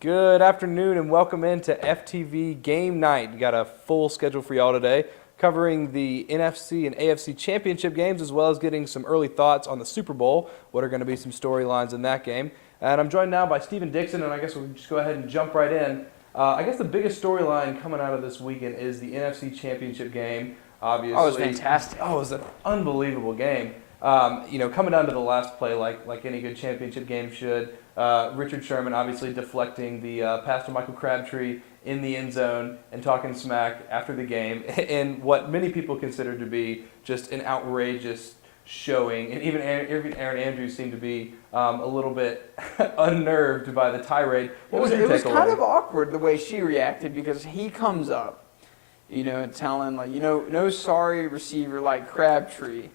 Good afternoon and welcome into FTV Game Night. We got a full schedule for y'all today, covering the NFC and AFC championship games, as well as getting some early thoughts on the Super Bowl, what are going to be some storylines in that game. And I'm joined now by Stephen Dixon, and I guess we'll just go ahead and jump right in. I guess the biggest storyline coming out of this weekend is the NFC championship game, obviously. Oh, it was fantastic. Oh, it was an unbelievable game. Coming down to the last play like any good championship game should. Richard Sherman obviously deflecting the pass to Michael Crabtree in the end zone and talking smack after the game in what many people consider to be just an outrageous showing. And even Aaron Andrews seemed to be a little bit unnerved by the tirade. It was kind of awkward the way she reacted because he comes up, and telling, no sorry receiver like Crabtree.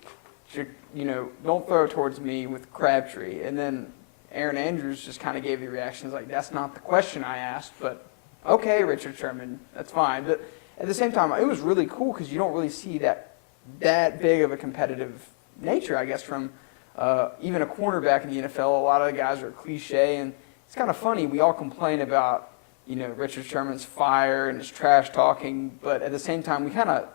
Don't throw towards me with Crabtree. And then Aaron Andrews just kind of gave the reactions like, that's not the question I asked, but okay, Richard Sherman, that's fine. But at the same time, it was really cool because you don't really see that big of a competitive nature, I guess, from even a cornerback in the NFL. A lot of the guys are cliche, and it's kind of funny. We all complain about, Richard Sherman's fire and his trash talking, but at the same time, we kind of,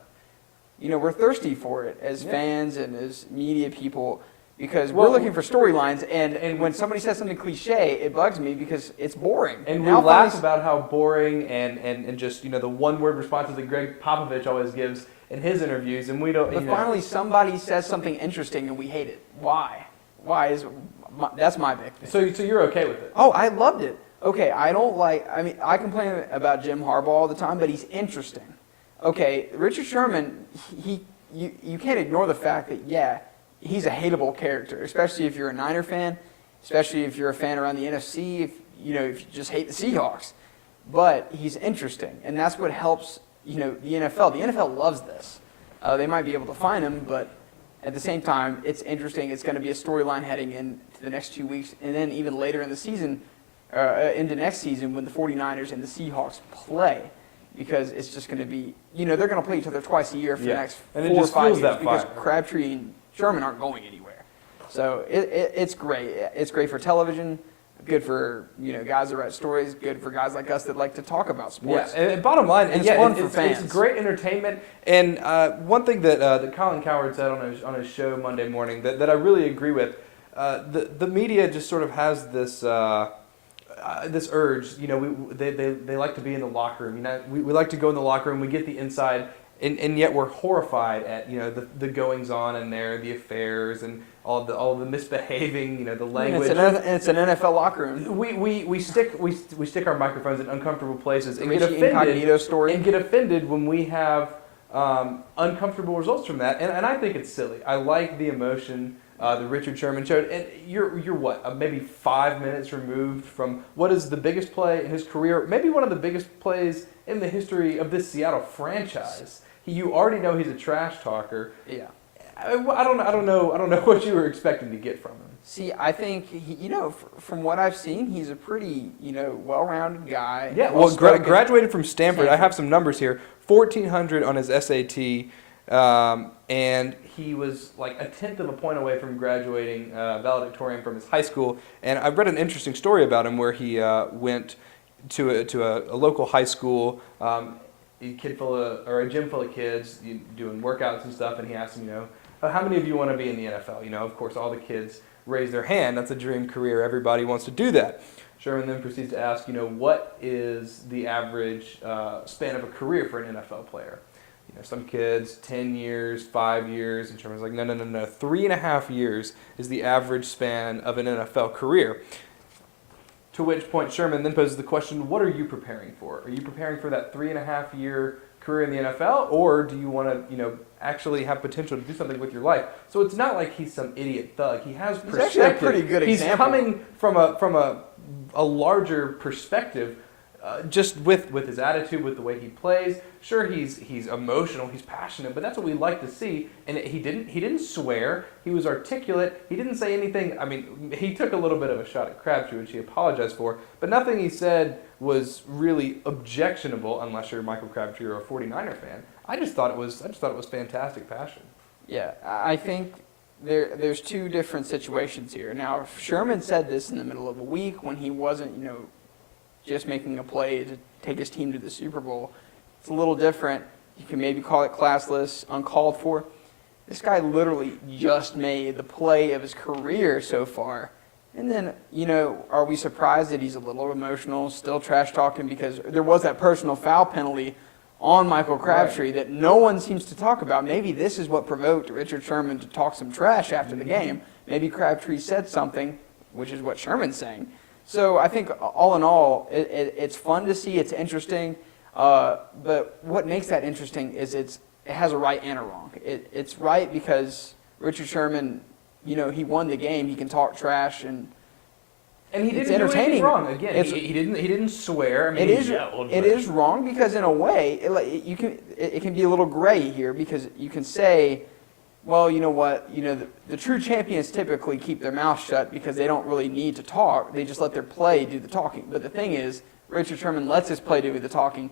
we're thirsty for it as fans and as media people because we're looking for storylines. And when somebody says something cliche, it bugs me because it's boring. And we laugh about how boring and just, the one-word responses that Greg Popovich always gives in his interviews. And we don't. But finally somebody says something interesting and we hate it. Why? That's my big thing. So you're okay with it? Oh, I loved it. Okay, I complain about Jim Harbaugh all the time, but he's interesting. Okay, Richard Sherman, you can't ignore the fact that, he's a hateable character, especially if you're a Niner fan, especially if you're a fan around the NFC, if you just hate the Seahawks. But he's interesting, and that's what helps, the NFL. The NFL loves this. They might be able to find him, but at the same time, it's interesting. It's going to be a storyline heading into the next 2 weeks, and then even later in the season, into next season when the 49ers and the Seahawks play. Because it's just going to be, they're going to play each other twice a year for the next 4 or 5 years because Crabtree and Sherman aren't going anywhere. So it's great. It's great for television, good for, guys that write stories, good for guys like us that like to talk about sports. Yeah, and bottom line, and it's fun for fans. It's great entertainment. And one thing that Colin Cowherd said on his show Monday morning that I really agree with, the media just sort of has this this urge, they like to be in the locker room. We like to go in the locker room. We get the inside, and yet we're horrified at the goings on in there, the affairs, and all the misbehaving. The language. It's an NFL locker room. We stick our microphones in uncomfortable places and get offended when we have uncomfortable results from that. And I think it's silly. I like the emotion. The Richard Sherman showed, and you're what, maybe 5 minutes removed from what is the biggest play in his career, maybe one of the biggest plays in the history of this Seattle franchise. You already know he's a trash talker. Yeah, I don't know what you were expecting to get from him. See, I think from what I've seen, he's a pretty well-rounded guy. Yeah, graduated from Stanford. I have some numbers here: 1,400 on his SAT. And he was like a tenth of a point away from graduating valedictorian from his high school. And I read an interesting story about him where he went to a local high school, a gym full of kids doing workouts and stuff. And he asked them, how many of you want to be in the NFL? Of course, all the kids raise their hand. That's a dream career. Everybody wants to do that. Sherman then proceeds to ask, what is the average span of a career for an NFL player? Some kids, 10 years, 5 years, and Sherman's like, no, 3.5 years is the average span of an NFL career. To which point Sherman then poses the question, what are you preparing for? Are you preparing for that 3.5 year career in the NFL, or do you want to, actually have potential to do something with your life? So it's not like he's some idiot thug. He has perspective. He's actually a pretty good example. He's coming from a larger perspective. Just with his attitude, with the way he plays. Sure, he's emotional, he's passionate, but that's what we like to see. And he didn't swear. He was articulate. He didn't say anything. I mean, he took a little bit of a shot at Crabtree, which he apologized for. But nothing he said was really objectionable, unless you're Michael Crabtree or a 49er fan. I just thought it was fantastic passion. Yeah, I think there's two different situations here. Now, if Sherman said this in the middle of a week when he wasn't, just making a play to take his team to the Super Bowl. It's a little different. You can maybe call it classless, uncalled for. This guy literally just made the play of his career so far. And then, are we surprised that he's a little emotional, still trash talking because there was that personal foul penalty on Michael Crabtree that no one seems to talk about? Maybe this is what provoked Richard Sherman to talk some trash after the game. Maybe Crabtree said something, which is what Sherman's saying. So I think all in all, it's fun to see. It's interesting. But what makes that interesting is it has a right and a wrong. It's right because Richard Sherman, he won the game. He can talk trash and he didn't do anything wrong. Again, he didn't swear. I mean, it is wrong because in a way it can be a little gray here because you can say, well, you know what? The true champions typically keep their mouth shut because they don't really need to talk. They just let their play do the talking. But the thing is, Richard Sherman lets his play do the talking,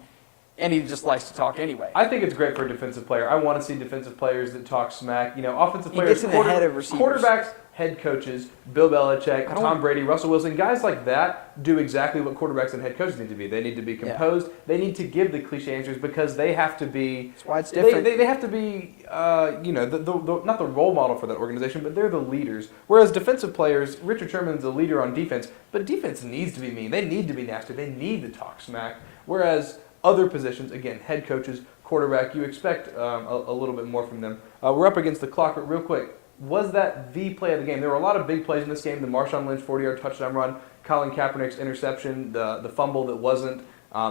and he just likes to talk anyway. I think it's great for a defensive player. I want to see defensive players that talk smack. Offensive players, gets in the head of receivers. Quarterbacks, head coaches, Bill Belichick, Tom Brady, Russell Wilson, guys like that do exactly what quarterbacks and head coaches need to be. They need to be composed. Yeah. They need to give the cliche answers because they have to be. That's why it's different. They have to be, not the role model for that organization, but they're the leaders. Whereas defensive players, Richard Sherman's a leader on defense, but defense needs to be mean. They need to be nasty. They need to talk smack. Whereas other positions, again, head coaches, quarterback, you expect a little bit more from them. We're up against the clock, but real quick, was that the play of the game? There were a lot of big plays in this game. The Marshawn Lynch 40-yard touchdown run, Colin Kaepernick's interception, the fumble that wasn't.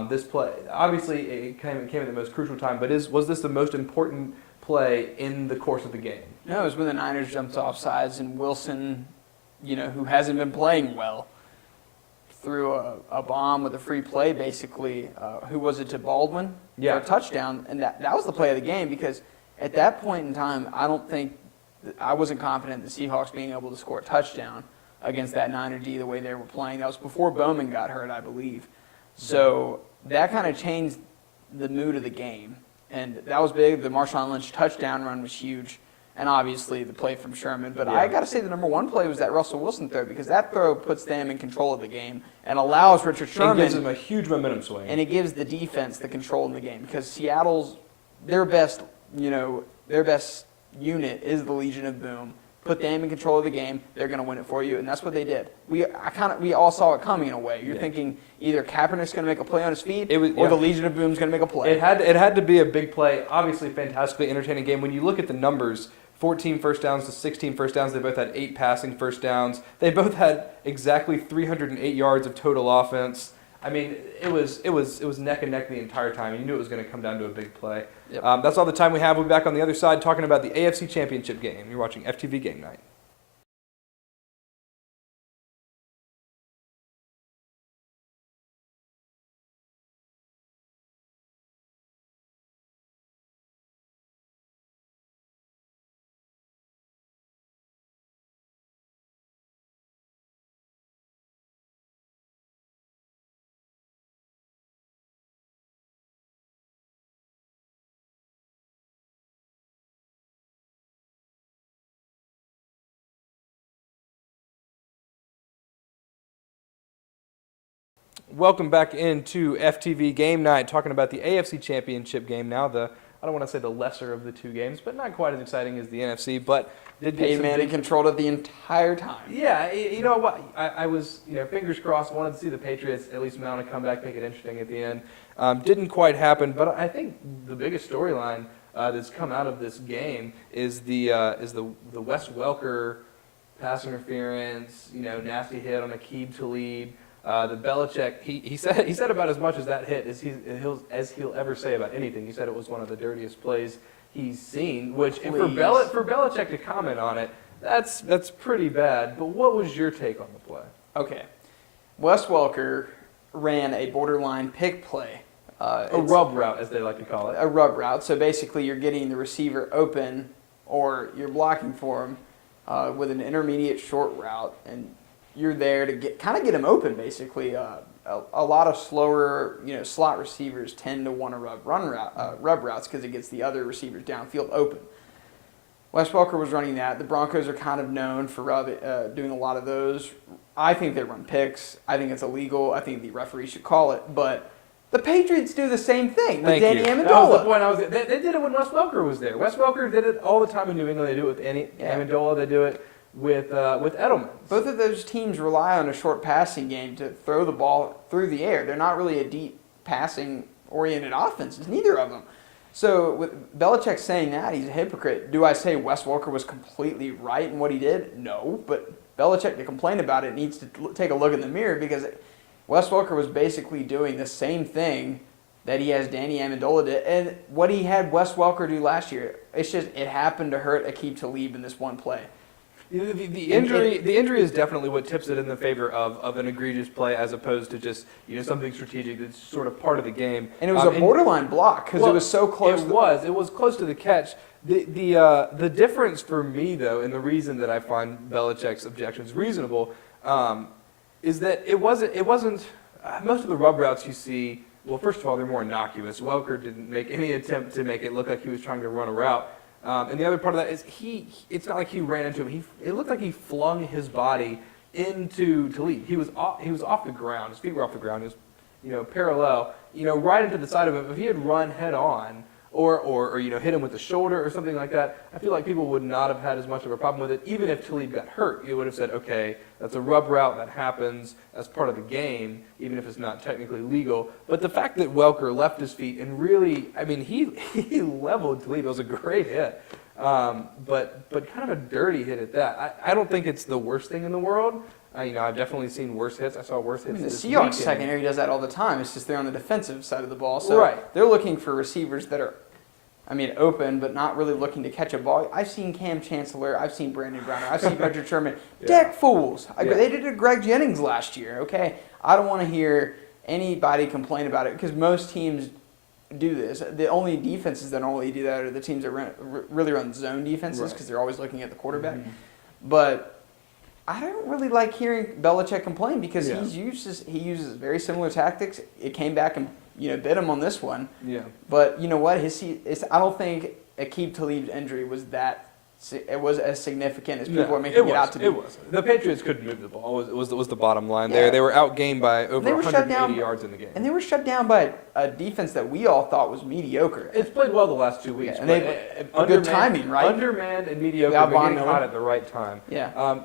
This play, obviously, it came at the most crucial time, but was this the most important play in the course of the game? No, it was when the Niners jumped off sides and Wilson, who hasn't been playing well, threw a bomb with a free play, basically. Who was it, to Baldwin? Yeah. For a touchdown. And that was the play of the game because at that point in time, I wasn't confident in the Seahawks being able to score a touchdown against that Niner D the way they were playing. That was before Bowman got hurt, I believe. So that kind of changed the mood of the game. And that was big. The Marshawn Lynch touchdown run was huge. And obviously the play from Sherman. But I got to say the number one play was that Russell Wilson throw because that throw puts them in control of the game and allows Richard Sherman. It gives them a huge momentum swing. And it gives the defense the control in the game because Seattle's, their best unit is the Legion of Boom. Put them in control of the game, they're going to win it for you, and that's what they did. We all saw it coming in a way. You're thinking either Kaepernick's going to make a play on his feet, or the Legion of Boom's going to make a play. It had to be a big play. Obviously, fantastically entertaining game. When you look at the numbers, 14 first downs to 16 first downs. They both had 8 passing first downs. They both had exactly 308 yards of total offense. I mean, it was neck and neck the entire time. You knew it was going to come down to a big play. Yep. That's all the time we have. We'll be back on the other side talking about the AFC Championship game. You're watching FTV Gamenight. Welcome back into FTV Gamenight, talking about the AFC Championship game now. I don't want to say the lesser of the two games, but not quite as exciting as the NFC. But Peyton Manning controlled it the entire time. Yeah, you know what? I was, fingers crossed, wanted to see the Patriots at least mount a comeback, make it interesting at the end. Didn't quite happen, but I think the biggest storyline that's come out of this game is the Wes Welker pass interference, nasty hit on Aqib Talib. The Belichick, he said about as much as that hit as he'll ever say about anything. He said it was one of the dirtiest plays he's seen. Which for Belichick to comment on it, that's pretty bad. But what was your take on the play? Okay, Wes Welker ran a borderline pick play. A rub route, as they like to call it. A rub route. So basically, you're getting the receiver open, or you're blocking for him with an intermediate short route, and you're there to get him open, basically. A lot of slower, slot receivers tend to want to rub routes because it gets the other receivers downfield open. Wes Welker was running that. The Broncos are kind of known for doing a lot of those. I think they run picks. I think it's illegal. I think the referee should call it. But the Patriots do the same thing with Danny Amendola. That was the point they did it when Wes Welker was there. Wes Welker did it all the time in New England. They do it with Amendola. They do it with Edelman. Both of those teams rely on a short passing game to throw the ball through the air. They're not really a deep passing-oriented offenses, neither of them. So with Belichick saying that, he's a hypocrite. Do I say Wes Welker was completely right in what he did? No, but Belichick, to complain about it, needs to take a look in the mirror because Wes Welker was basically doing the same thing that he has Danny Amendola did, and what he had Wes Welker do last year. It's just it happened to hurt Aqib Talib in this one play. The injury is definitely what tips it in the favor of an egregious play as opposed to just something strategic that's sort of part of the game. And it was a borderline block because it was so close. It was close to the catch. The difference for me though, and the reason that I find Belichick's objections reasonable, is that it wasn't most of the rub routes you see. Well, first of all, they're more innocuous. Welker didn't make any attempt to make it look like he was trying to run a route. And the other part of that is it's not like he ran into him. It looked like he flung his body into Talib. He was off the ground. His feet were off the ground. He was, parallel, right into the side of him. If he had run head on or hit him with the shoulder or something like that, I feel like people would not have had as much of a problem with it. Even if Talib got hurt, you would have said, okay, that's a rub route, that happens, that's part of the game, even if it's not technically legal. But the fact that Welker left his feet and really, he leveled Talib. It was a great hit, but kind of a dirty hit at that. I don't think it's the worst thing in the world. I've definitely seen worse hits. I saw worse hits. The Seahawks secondary does that all the time. It's just they're on the defensive side of the ball. So they're looking for receivers that are, open, but not really looking to catch a ball. I've seen Cam Chancellor. I've seen Brandon Browner. I've seen Richard Sherman. Deck fools. They did it to Greg Jennings last year, okay? I don't want to hear anybody complain about it because most teams do this. The only defenses that only do that are the teams that really run zone defenses because they're always looking at the quarterback. Mm-hmm. But I don't really like hearing Belichick complain because he uses very similar tactics. It came back and bit him on this one. Yeah. But you know what? I don't think Aqib Talib's injury was as significant as people are making it out to be. It was. The Patriots couldn't move the ball. It was the bottom line there. They were outgained by over 180 yards in the game. And they were shut down by a defense that we all thought was mediocre. It's played well the last 2 weeks. And good timing, right? Undermanned and mediocre, but getting hot at the right time. Yeah.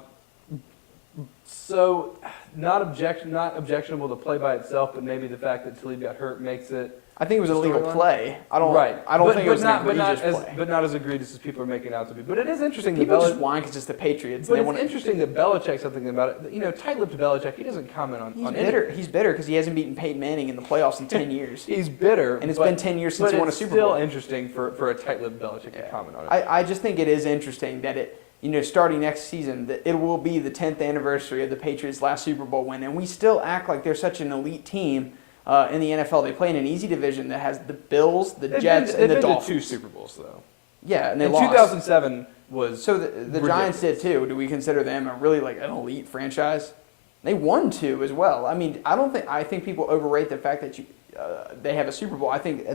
So, not objectionable to play by itself, but maybe the fact that Talib got hurt makes it. I think it was a legal play. I don't think it was an egregious play. But not as egregious as people are making it out to be. But it is interesting. People just whine because it's the Patriots. But it's interesting that Belichick's something about it. Tight-lipped Belichick, he doesn't comment on. He's bitter. He's bitter because he hasn't beaten Peyton Manning in the playoffs in 10 years. He's bitter, and it's been 10 years since he won a Super Bowl. But it's still interesting for a tight-lipped Belichick to comment on it. I just think it is interesting that it. Starting next season, that it will be the 10th anniversary of the Patriots' last Super Bowl win, and we still act like they're such an elite team in the NFL. They play in an easy division that has the Bills, the Jets, and the Dolphins. They've been to 2 Super Bowls, though. Yeah, and they lost. 2007 was so the Giants did too. Do we consider them a really an elite franchise? They won 2 as well. I think people overrate the fact that they have a Super Bowl. I think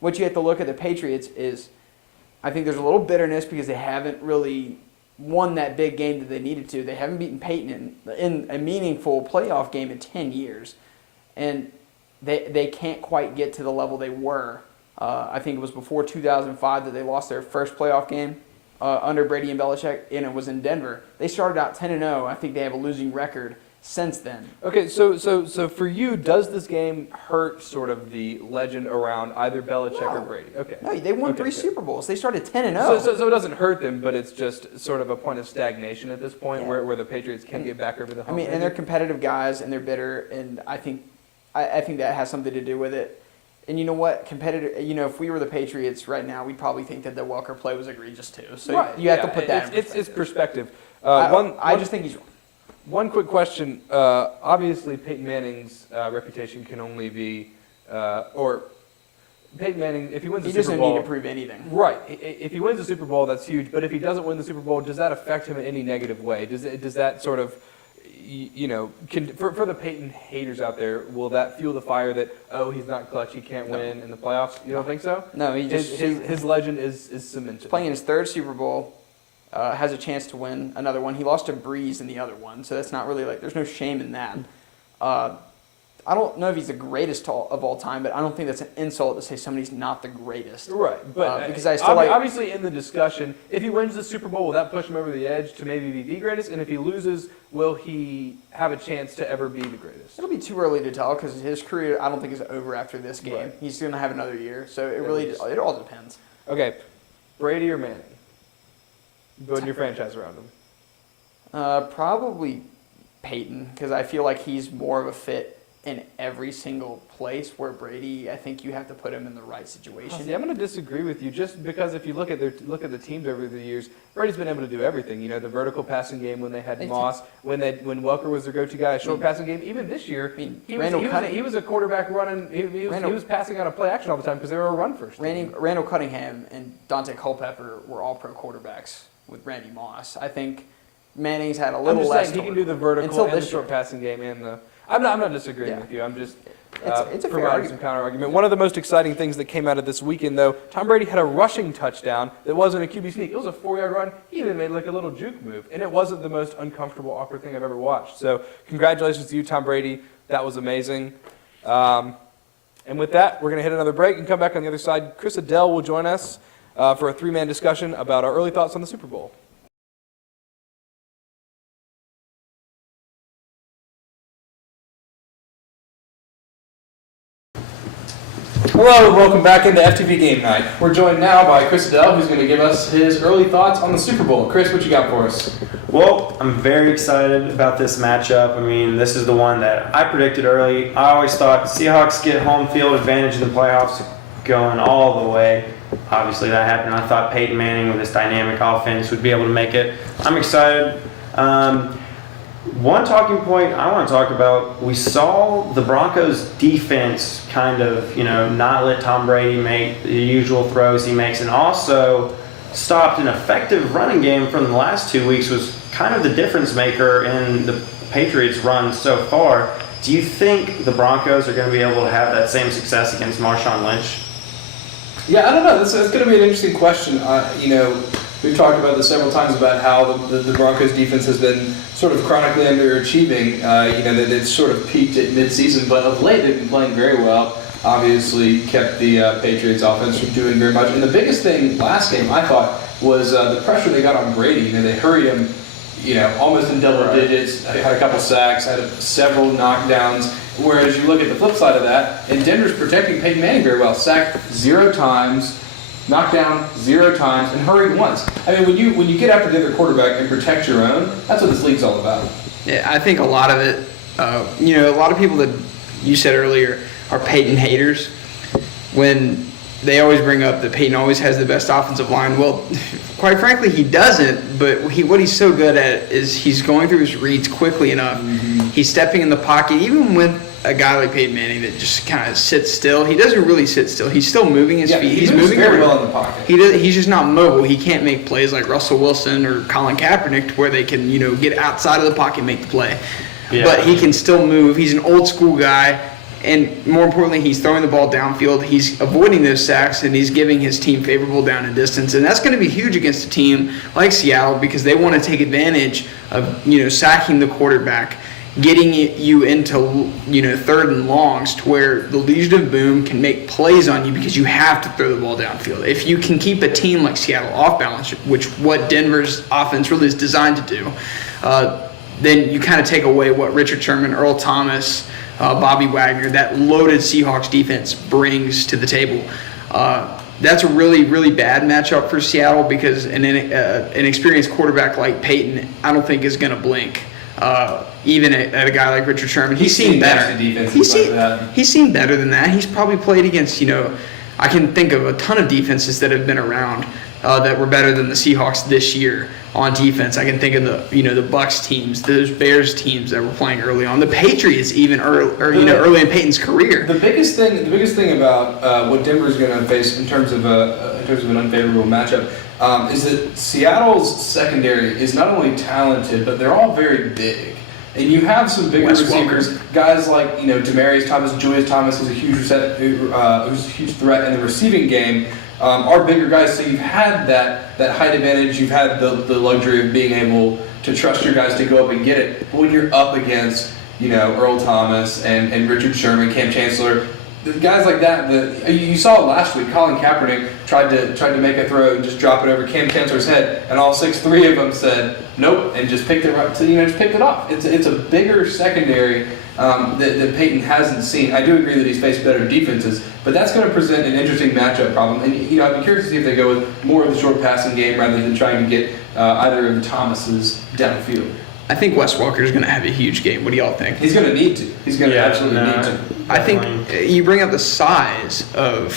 what you have to look at the Patriots is, I think there's a little bitterness because they haven't really won that big game that they needed to. They haven't beaten Peyton in a meaningful playoff game in 10 years. And they can't quite get to the level they were. I think it was before 2005 that they lost their first playoff game under Brady and Belichick, and it was in Denver. They started out 10-0. I think they have a losing record since then. Okay, so for you, does this game hurt sort of the legend around either Belichick or Brady? Okay. No, they won 3 Super Bowls. They started 10-0. So it doesn't hurt them, but it's just sort of a point of stagnation at this point where the Patriots can't get back over the hump. And they're competitive guys, and they're bitter, and I think that has something to do with it. And you know what? If we were the Patriots right now, we'd probably think that the Welker play was egregious too. So you have to put that in perspective. It's perspective. I just think he's wrong. One quick question. Obviously, Peyton Manning's reputation can only be, or Peyton Manning, if he wins the Super Bowl... He doesn't need to prove anything. Right. If he wins the Super Bowl, that's huge. But if he doesn't win the Super Bowl, does that affect him in any negative way? Does that sort of, for the Peyton haters out there, will that fuel the fire that, he's not clutch, he can't win in the playoffs? You don't think so? No, his legend is cemented. Playing his 3rd Super Bowl, has a chance to win another one. He lost to Breeze in the other one, so that's not really there's no shame in that. I don't know if he's the greatest of all time, but I don't think that's an insult to say somebody's not the greatest. Right, but because I still obviously in the discussion, if he wins the Super Bowl, will that push him over the edge to maybe be the greatest? And if he loses, will he have a chance to ever be the greatest? It'll be too early to tell because his career I don't think is over after this game. Right. He's going to have another year, so it all depends. Okay, Brady or Manning? Building your franchise around him. Probably Peyton because I feel like he's more of a fit in every single place where Brady, I think you have to put him in the right situation. See, I'm going to disagree with you just because if you look at the teams over the years, Brady's been able to do everything. The vertical passing game when they had Moss, when Welker was their go-to guy, short passing game. Even this year, he was a quarterback running. He was passing out of play action all the time because they were a run first. Randall Cunningham and Dante Culpepper were all pro quarterbacks with Randy Moss. I think Manning's had a little less. Saying he can do the vertical and the short passing game and the. I'm not disagreeing with you. I'm just it's a providing some counter argument. One of the most exciting things that came out of this weekend, though, Tom Brady had a rushing touchdown that wasn't a QB sneak. It was a 4-yard run. He even made like a little juke move, and it wasn't the most uncomfortable, awkward thing I've ever watched. So congratulations to you, Tom Brady. That was amazing. And with that, we're going to hit another break and come back on the other side. Chris Adele will join us for a 3-man discussion about our early thoughts on the Super Bowl. Hello and welcome back into FTV Game Night. We're joined now by Chris Adele, who's going to give us his early thoughts on the Super Bowl. Chris, what you got for us? Well, I'm very excited about this matchup. I mean, this is the one that I predicted early. I always thought Seahawks get home field advantage in the playoffs going all the way. Obviously, that happened. I thought Peyton Manning with this dynamic offense would be able to make it. I'm excited. One talking point I want to talk about, we saw the Broncos defense kind of, not let Tom Brady make the usual throws he makes, and also stopped an effective running game from the last 2 weeks, was kind of the difference maker in the Patriots' run so far. Do you think the Broncos are going to be able to have that same success against Marshawn Lynch? Yeah, I don't know. That's going to be an interesting question. We've talked about this several times about how the Broncos defense has been sort of chronically underachieving. That it's sort of peaked at midseason, but of late they've been playing very well. Obviously, kept the Patriots offense from doing very much. And the biggest thing last game, I thought, was the pressure they got on Brady. They hurried him, almost in double digits. They had a couple sacks, had several knockdowns. Whereas you look at the flip side of that, and Denver's protecting Peyton Manning very well. Sacked 0 times. Knocked down 0 times and hurried once. I mean, when you get after the other quarterback and protect your own, that's what this league's all about. Yeah, I think a lot of it, a lot of people that you said earlier are Peyton haters. When they always bring up that Peyton always has the best offensive line. Well, quite frankly, he doesn't. But what he's so good at is he's going through his reads quickly enough. Mm-hmm. He's stepping in the pocket, even with a guy like Peyton Manning that just kind of sits still. He doesn't really sit still. He's still moving his feet. He's moving very well in the pocket. He's just not mobile. He can't make plays like Russell Wilson or Colin Kaepernick to where they can, get outside of the pocket and make the play. Yeah. But he can still move. He's an old school guy. And more importantly, he's throwing the ball downfield. He's avoiding those sacks, and he's giving his team favorable down and distance. And that's going to be huge against a team like Seattle because they want to take advantage of, sacking the quarterback, getting you into, third and longs to where the Legion of Boom can make plays on you because you have to throw the ball downfield. If you can keep a team like Seattle off balance, which what Denver's offense really is designed to do, then you kind of take away what Richard Sherman, Earl Thomas, Bobby Wagner, that loaded Seahawks defense brings to the table. That's a really, really bad matchup for Seattle because an experienced quarterback like Peyton, I don't think is going to blink. Even at a guy like Richard Sherman, he's seen better. He's seen better than that. He's probably played against, I can think of a ton of defenses that have been around that were better than the Seahawks this year on defense. I can think of the Bucs teams, those Bears teams that were playing early on, the Patriots even early in Peyton's career. The biggest thing about what Denver's going to face in terms of an unfavorable matchup is that Seattle's secondary is not only talented, but they're all very big. And you have some bigger receivers, guys like Demaryius Thomas, Julius Thomas, who's a huge threat in the receiving game. are bigger guys. So you've had that height advantage. You've had the luxury of being able to trust your guys to go up and get it. But when you're up against, Earl Thomas and Richard Sherman, Cam Chancellor, the guys like that, you saw it last week. Colin Kaepernick tried to make a throw and just drop it over Cam Chancellor's head, and all 6'3" of them said nope and just picked it right. So just picked it off. It's a bigger secondary that Peyton hasn't seen. I do agree that he's faced better defenses, but that's going to present an interesting matchup problem. And I'd be curious to see if they go with more of the short passing game rather than trying to get either of the Thomases downfield. I think Wes Welker is going to have a huge game. What do y'all think? He's going to need to. He's going to absolutely need to. I think you bring up the size of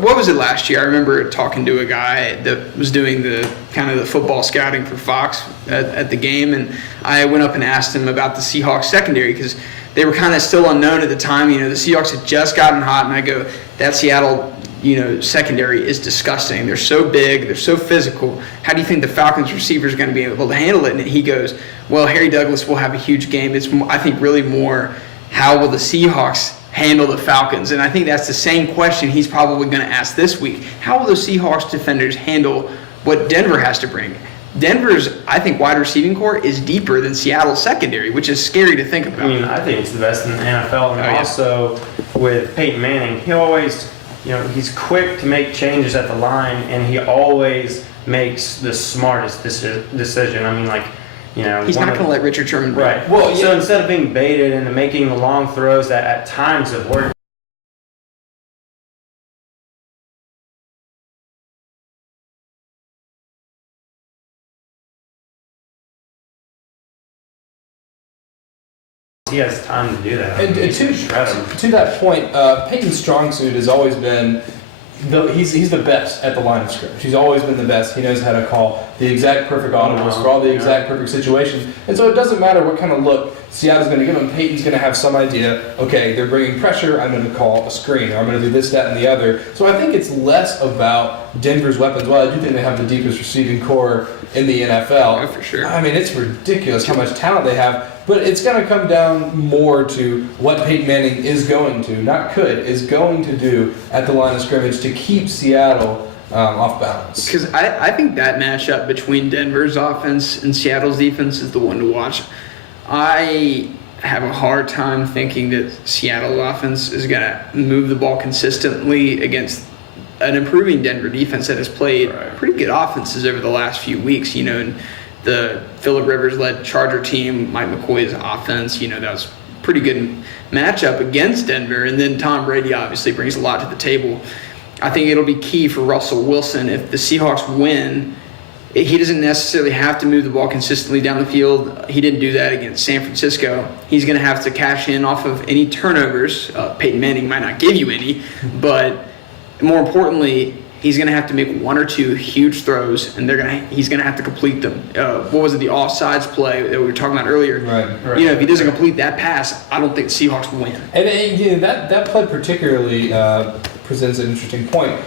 what was it last year? I remember talking to a guy that was doing the kind of the football scouting for Fox at the game, and I went up and asked him about the Seahawks secondary because they were kind of still unknown at the time. The Seahawks had just gotten hot, and I go, that Seattle secondary is disgusting. They're so big. They're so physical. How do you think the Falcons receivers are going to be able to handle it? And he goes, well, Harry Douglas will have a huge game. It's, I think, really more how will the Seahawks handle the Falcons? And I think that's the same question he's probably going to ask this week. How will the Seahawks defenders handle what Denver has to bring? Denver's, I think, wide receiving core is deeper than Seattle's secondary, which is scary to think about. I think it's the best in the NFL. And also with Peyton Manning, he always, he's quick to make changes at the line, and he always makes the smartest decision. He's not going to let Richard Sherman right. Well, so instead of being baited into making the long throws that at times have worked, he has time to do that. And to that point, Peyton's strong suit has always been he's the best at the line of scrimmage. He's always been the best. He knows how to call the exact perfect audibles for all the exact perfect situations. And so it doesn't matter what kind of look Seattle's going to give him. Peyton's going to have some idea, okay, they're bringing pressure, I'm going to call a screen, or I'm going to do this, that, and the other. So I think it's less about Denver's weapons. Well, I do think they have the deepest receiving core in the NFL. Oh, for sure. It's ridiculous how much talent they have. But it's going to come down more to what Peyton Manning is going to, is going to do at the line of scrimmage to keep Seattle off balance. Because I think that matchup between Denver's offense and Seattle's defense is the one to watch. I have a hard time thinking that Seattle's offense is going to move the ball consistently against an improving Denver defense that has played pretty good offenses over the last few weeks, and the Phillip Rivers-led Charger team, Mike McCoy's offense, that was a pretty good matchup against Denver. And then Tom Brady obviously brings a lot to the table. I think it'll be key for Russell Wilson. If the Seahawks win, he doesn't necessarily have to move the ball consistently down the field. He didn't do that against San Francisco. He's going to have to cash in off of any turnovers. Peyton Manning might not give you any, but more importantly, he's going to have to make one or two huge throws, and he's going to have to complete them. What was it, the offsides play that we were talking about earlier? Right. If he doesn't complete that pass, I don't think the Seahawks win. And that play particularly presents an interesting point.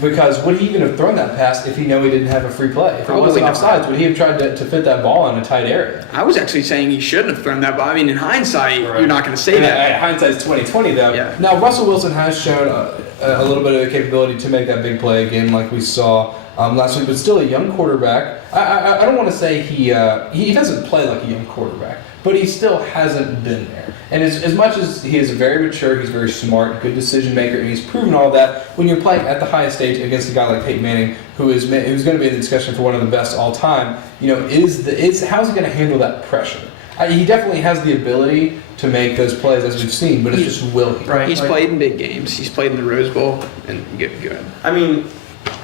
Because would he even have thrown that pass if he knew he didn't have a free play? If it wasn't offsides, would he have tried to fit that ball in a tight area? I was actually saying he shouldn't have thrown that ball. In hindsight, you're not going to say that. Hindsight's 20/20, though. Yeah. Now, Russell Wilson has shown a little bit of the capability to make that big play again, like we saw last week, but still a young quarterback. I don't want to say he doesn't play like a young quarterback, but he still hasn't been there. And as much as he is very mature, he's very smart, good decision maker, and he's proven all that. When you're playing at the highest stage against a guy like Peyton Manning, who's going to be in the discussion for one of the best all time, how's he going to handle that pressure? He definitely has the ability to make those plays as we've seen, but it's just will he? Right. He's played in big games. He's played in the Rose Bowl, and go ahead.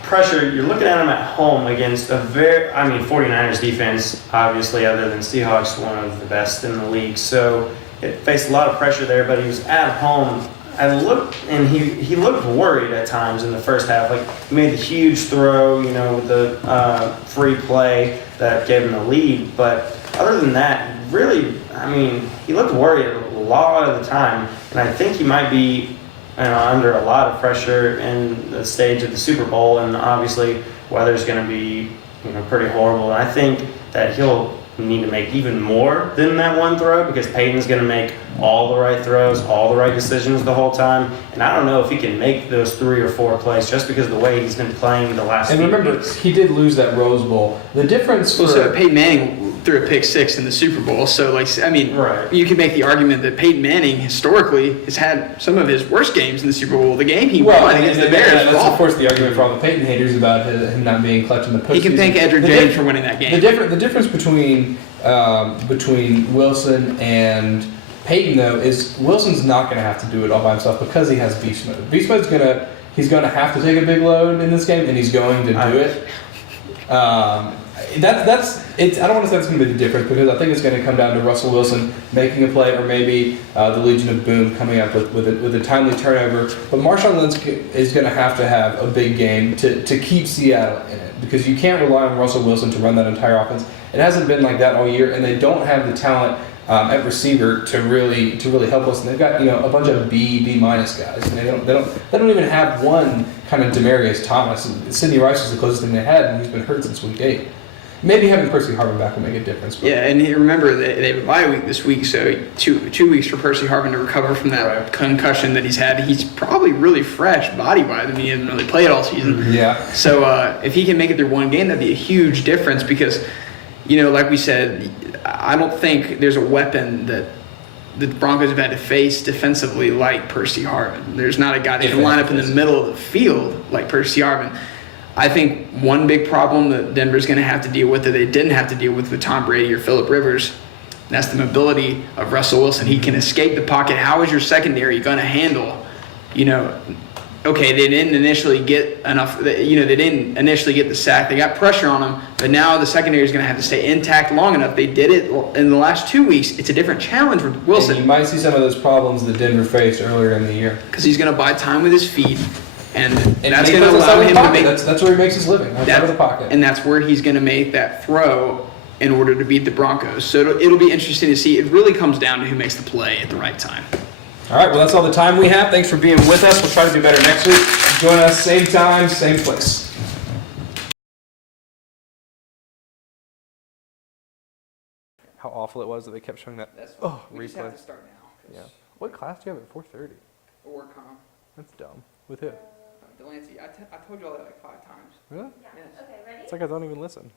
Pressure, you're looking at him at home against a 49ers defense, obviously, other than Seahawks, one of the best in the league. So it faced a lot of pressure there, but he was at home. I looked, and he looked worried at times in the first half. Like, he made the huge throw, with the free play that gave him the lead. But other than that, really, he looked worried a lot of the time. And I think he might be under a lot of pressure in the stage of the Super Bowl, and obviously weather's going to be pretty horrible. And I think that he'll need to make even more than that one throw because Peyton's going to make all the right throws, all the right decisions the whole time. And I don't know if he can make those 3 or 4 plays just because of the way he's been playing the last few remember, weeks. he did lose that Rose Bowl. The difference Well, so Peyton Manning threw a pick 6 in the Super Bowl. So, Right. you can make the argument that Peyton Manning historically has had some of his worst games in the Super Bowl. The game he won against the Bears. That's of course the argument for all the Peyton haters about him not being clutch in the postseason. He can thank Edric James for winning that game. The difference between Wilson and Peyton though is Wilson's not going to have to do it all by himself because he has beast mode. Beast mode's he's going to have to take a big load in this game, and he's going to do it. That's it's. I don't want to say that's going to be the difference because I think it's going to come down to Russell Wilson making a play, or maybe the Legion of Boom coming up with a timely turnover. But Marshawn Lynch is going to have a big game to keep Seattle in it because you can't rely on Russell Wilson to run that entire offense. It hasn't been like that all year, and they don't have the talent at receiver to really help us. And they've got a bunch of B minus guys, and they don't even have one kind of Demaryius Thomas. And Sidney Rice was the closest thing they had, and he's been hurt since week 8. Maybe having Percy Harvin back will make a difference. But. Yeah, and remember they have a bye week this week, so two weeks for Percy Harvin to recover from that concussion that he's had. He's probably really fresh body-wise. I mean, he hasn't really played all season. Yeah. So if he can make it through one game, that'd be a huge difference because, like we said, I don't think there's a weapon that the Broncos have had to face defensively like Percy Harvin. There's not a guy that can line up in the middle of the field like Percy Harvin. I think one big problem that Denver's going to have to deal with that they didn't have to deal with Tom Brady or Phillip Rivers, and that's the mobility of Russell Wilson. He can escape the pocket. How is your secondary going to handle, okay, they didn't initially get enough, they didn't initially get the sack. They got pressure on them, but now the secondary is going to have to stay intact long enough. They did it in the last 2 weeks. It's a different challenge with Wilson. And you might see some of those problems that Denver faced earlier in the year. Because he's going to buy time with his feet. And that's going to allow him to make. That's where he makes his living, out of the pocket. And that's where he's going to make that throw in order to beat the Broncos. So it'll be interesting to see. It really comes down to who makes the play at the right time. All right, well, that's all the time we have. Thanks for being with us. We'll try to do better next week. Join us same time, same place. How awful it was that they kept showing that We just replay. have to start now. Yeah. What class do you have at 4:30? Or com. That's dumb. With who? Delancey, I told you all that like 5 times. Really? Yes. Okay, ready? It's like I don't even listen.